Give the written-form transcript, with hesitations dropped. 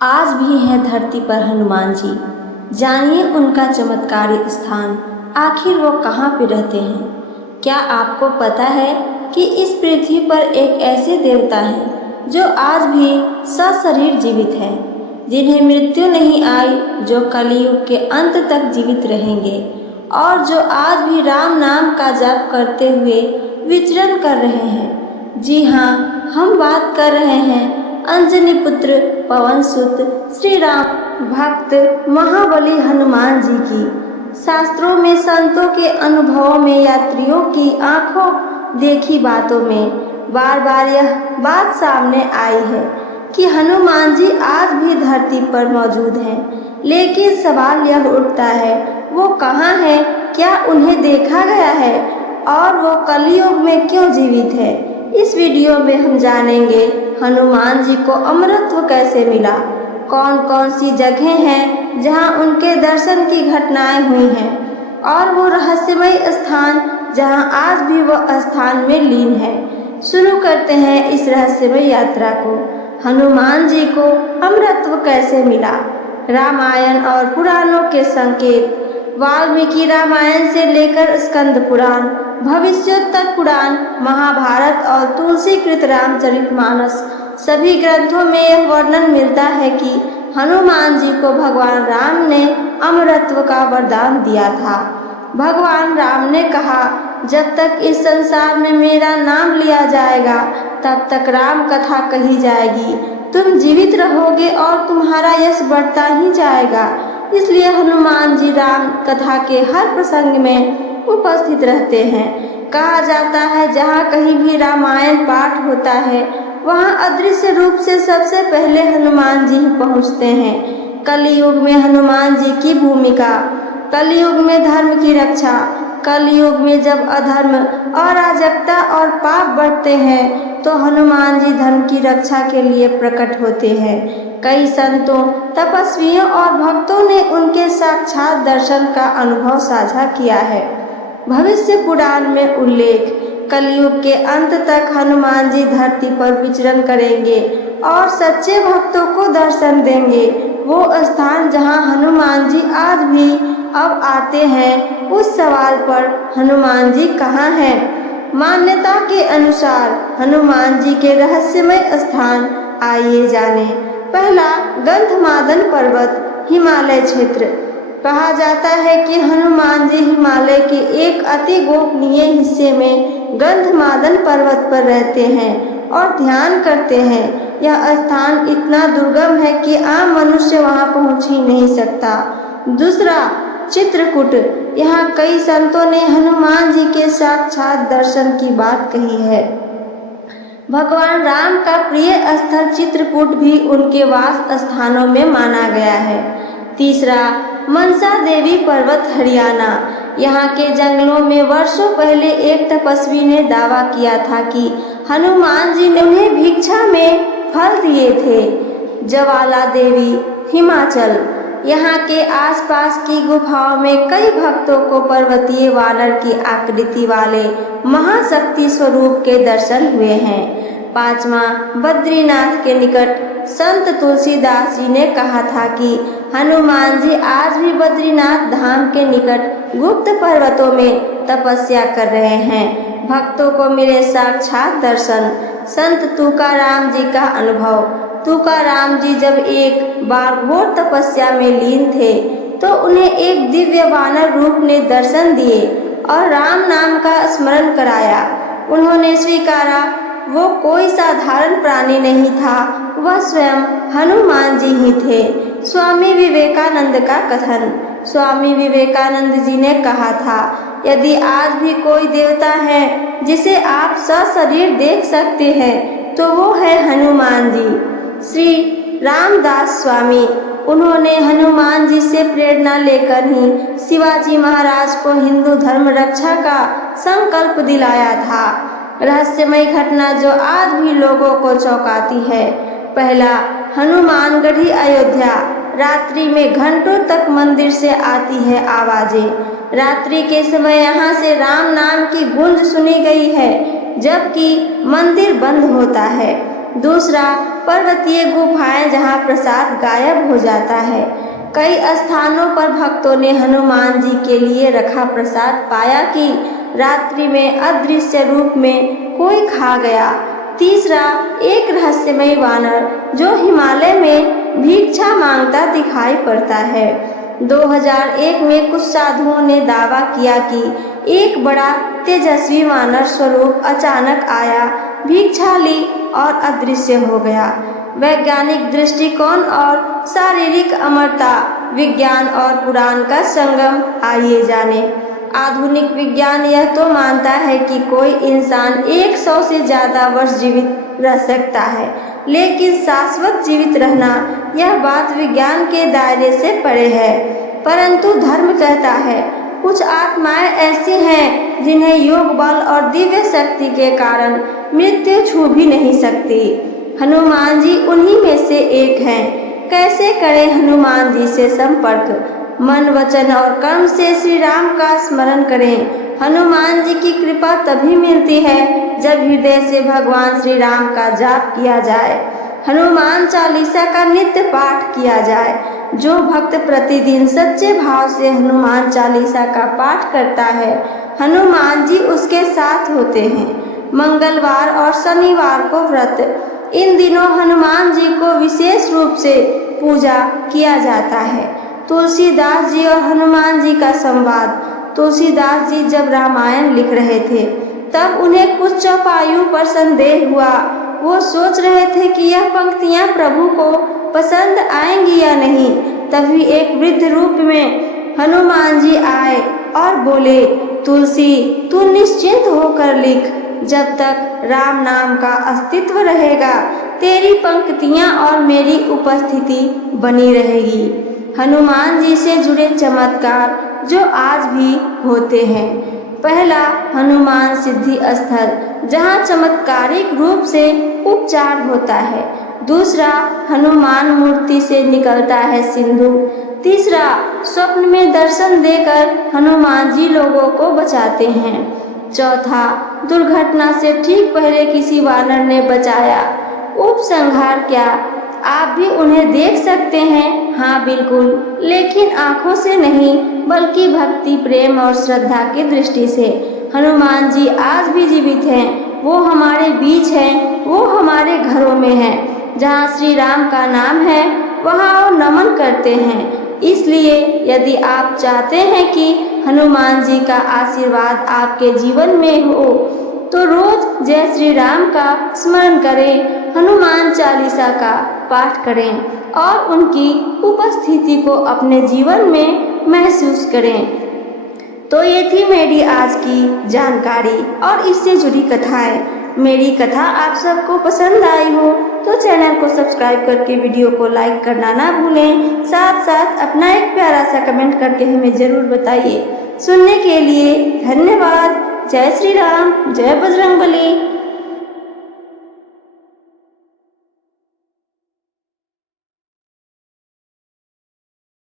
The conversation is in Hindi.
आज भी है धरती पर हनुमान जी। जानिए उनका चमत्कारी स्थान, आखिर वो कहाँ पे रहते हैं। क्या आपको पता है कि इस पृथ्वी पर एक ऐसे देवता हैं जो आज भी सशरीर जीवित हैं, जिन्हें मृत्यु नहीं आई, जो कलयुग के अंत तक जीवित रहेंगे और जो आज भी राम नाम का जाप करते हुए विचरण कर रहे हैं। जी हाँ, हम बात कर रहे हैं अंजनी पुत्र पवन सुत श्री राम भक्त महाबली हनुमान जी की। शास्त्रों में, संतों के अनुभवों में, यात्रियों की आंखों देखी बातों में बार बार यह बात सामने आई है कि हनुमान जी आज भी धरती पर मौजूद हैं। लेकिन सवाल यह उठता है, वो कहाँ है? क्या उन्हें देखा गया है? और वो कलयुग में क्यों जीवित है? इस वीडियो में हम जानेंगे हनुमान जी को अमरत्व कैसे मिला, कौन कौन सी जगह हैं जहां उनके दर्शन की घटनाएं हुई हैं, और वो रहस्यमय स्थान जहां आज भी वह स्थान में लीन है। शुरू करते हैं इस रहस्यमय यात्रा को। हनुमान जी को अमरत्व कैसे मिला? रामायण और पुराणों के संकेत। वाल्मीकि रामायण से लेकर स्कंद पुराण, भविष्योत्तर पुराण, महाभारत और तुलसीकृत रामचरितमानस, सभी ग्रंथों में यह वर्णन मिलता है कि हनुमान जी को भगवान राम ने अमरत्व का वरदान दिया था। भगवान राम ने कहा, जब तक इस संसार में मेरा नाम लिया जाएगा तब तक राम कथा कही जाएगी। तुम जीवित रहोगे और तुम्हारा यश बढ़ता ही जाएगा। इसलिए हनुमान जी राम कथा के हर प्रसंग में उपस्थित रहते हैं। कहा जाता है, जहाँ कहीं भी रामायण पाठ होता है वहाँ अदृश्य रूप से सबसे पहले हनुमान जी ही पहुँचते हैं। कलयुग में हनुमान जी की भूमिका। कलयुग में धर्म की रक्षा। कलयुग में जब अधर्म, अराजकता और पाप बढ़ते हैं तो हनुमान जी धर्म की रक्षा के लिए प्रकट होते हैं। कई संतों, तपस्वियों और भक्तों ने उनके साक्षात दर्शन का अनुभव साझा किया है। भविष्य पुराण में उल्लेख। कलयुग के अंत तक हनुमान जी धरती पर विचरण करेंगे और सच्चे भक्तों को दर्शन देंगे। वो स्थान जहां हनुमान जी आज भी अब आते हैं, उस सवाल पर हनुमान जी कहाँ हैं? मान्यता के अनुसार हनुमान जी के रहस्यमय स्थान आइए जाने। पहला, गंधमादन पर्वत, हिमालय क्षेत्र। कहा जाता है कि हनुमान जी हिमालय के एक अति गोपनीय हिस्से में गंधमादन पर्वत पर रहते हैं और ध्यान करते हैं। यह स्थान इतना दुर्गम है कि आम मनुष्य वहां पहुंच ही नहीं सकता। दूसरा, चित्रकूट। यहाँ कई संतों ने हनुमान जी के साक्षात दर्शन की बात कही है। भगवान राम का प्रिय स्थल चित्रकूट भी उनके वास स्थानों में माना गया है। तीसरा, मनसा देवी पर्वत, हरियाणा। यहाँ के जंगलों में वर्षों पहले एक तपस्वी ने दावा किया था कि हनुमान जी ने उन्हें भिक्षा में फल दिए थे। ज्वाला देवी, हिमाचल। यहाँ के आसपास की गुफाओं में कई भक्तों को पर्वतीय वानर की आकृति वाले महाशक्ति स्वरूप के दर्शन हुए हैं। पांचवा, बद्रीनाथ के निकट। संत तुलसीदास जी ने कहा था कि हनुमान जी आज भी बद्रीनाथ धाम के निकट गुप्त पर्वतों में तपस्या कर रहे हैं। भक्तों को मिले साक्षात दर्शन। संत तुकाराम जी का अनुभव। तुकाराम जी जब एक बार घोर तपस्या में लीन थे तो उन्हें एक दिव्य वानर रूप ने दर्शन दिए और राम नाम का स्मरण कराया। उन्होंने स्वीकारा वो कोई साधारण प्राणी नहीं था, वह स्वयं हनुमान जी ही थे। स्वामी विवेकानंद का कथन। स्वामी विवेकानंद जी ने कहा था, यदि आज भी कोई देवता है जिसे आप सशरीर देख सकते हैं तो वो है हनुमान जी। श्री रामदास स्वामी, उन्होंने हनुमान जी से प्रेरणा लेकर ही शिवाजी महाराज को हिंदू धर्म रक्षा का संकल्प दिलाया था। रहस्यमय घटना जो आज भी लोगों को चौंकाती है। पहला, हनुमानगढ़ी, अयोध्या। रात्रि में घंटों तक मंदिर से आती है आवाजें। रात्रि के समय यहाँ से राम नाम की गूंज सुनी गई है जबकि मंदिर बंद होता है। दूसरा, पर्वतीय गुफाएं जहां प्रसाद गायब हो जाता है। कई स्थानों पर भक्तों ने हनुमान जी के लिए रखा प्रसाद पाया कि रात्रि में अदृश्य रूप में कोई खा गया। तीसरा, एक रहस्यमय वानर जो हिमालय में भिक्षा मांगता दिखाई पड़ता है। 2001 में कुछ साधुओं ने दावा किया कि एक बड़ा तेजस्वी वानर स्वरूप अचानक आया, भिक्षा ली और अदृश्य हो गया। वैज्ञानिक दृष्टिकोण और शारीरिक अमरता, विज्ञान और पुराण का संगम, आइए जाने। आधुनिक विज्ञान यह तो मानता है कि कोई इंसान 100 से ज़्यादा वर्ष जीवित रह सकता है, लेकिन शाश्वत जीवित रहना, यह बात विज्ञान के दायरे से परे है। परंतु धर्म कहता है कुछ आत्माएं ऐसी हैं जिन्हें योग बल और दिव्य शक्ति के कारण मृत्यु छू भी नहीं सकती। हनुमान जी उन्हीं में से एक हैं। कैसे करें हनुमान जी से संपर्क? मन, वचन और कर्म से श्री राम का स्मरण करें। हनुमान जी की कृपा तभी मिलती है जब हृदय से भगवान श्री राम का जाप किया जाए, हनुमान चालीसा का नित्य पाठ किया जाए। जो भक्त प्रतिदिन सच्चे भाव से हनुमान चालीसा का पाठ करता है, हनुमान जी उसके साथ होते हैं। मंगलवार और शनिवार को व्रत, इन दिनों हनुमान जी को विशेष रूप से पूजा किया जाता है। तुलसीदास जी और हनुमान जी का संवाद। तुलसीदास जी जब रामायण लिख रहे थे तब उन्हें कुछ चौपाइयों पर संदेह हुआ। वो सोच रहे थे कि यह पंक्तियां प्रभु को पसंद आएंगी या नहीं। तभी एक वृद्ध रूप में हनुमान जी आए और बोले, तुलसी तू निश्चिंत होकर लिख, जब तक राम नाम का अस्तित्व रहेगा तेरी पंक्तियां और मेरी उपस्थिति बनी रहेगी। हनुमान जी से जुड़े चमत्कार जो आज भी होते हैं। पहला, हनुमान सिद्धि स्थल, जहां चमत्कारिक रूप से उपचार होता है। दूसरा, हनुमान मूर्ति से निकलता है सिंदूर। तीसरा, स्वप्न में दर्शन देकर हनुमान जी लोगों को बचाते हैं। चौथा, दुर्घटना से ठीक पहले किसी वानर ने बचाया। उपसंहार क्या, आप भी उन्हें देख सकते हैं? हाँ बिल्कुल, लेकिन आंखों से नहीं बल्कि भक्ति, प्रेम और श्रद्धा की दृष्टि से। हनुमान जी आज भी जीवित हैं, वो हमारे बीच हैं, वो हमारे घरों में हैं। जहाँ श्री राम का नाम है वहाँ वो नमन करते हैं। इसलिए यदि आप चाहते हैं कि हनुमान जी का आशीर्वाद आपके जीवन में हो तो रोज जय श्री राम का स्मरण करें, हनुमान चालीसा का पाठ करें और उनकी उपस्थिति को अपने जीवन में महसूस करें। तो ये थी मेरी आज की जानकारी और इससे जुड़ी कथाएं। मेरी कथा आप सबको पसंद आई हो तो चैनल को सब्सक्राइब करके वीडियो को लाइक करना ना भूलें। साथ साथ अपना एक प्यारा सा कमेंट करके हमें ज़रूर बताइए। सुनने के लिए धन्यवाद। जय श्री राम, जय बजरंगबली।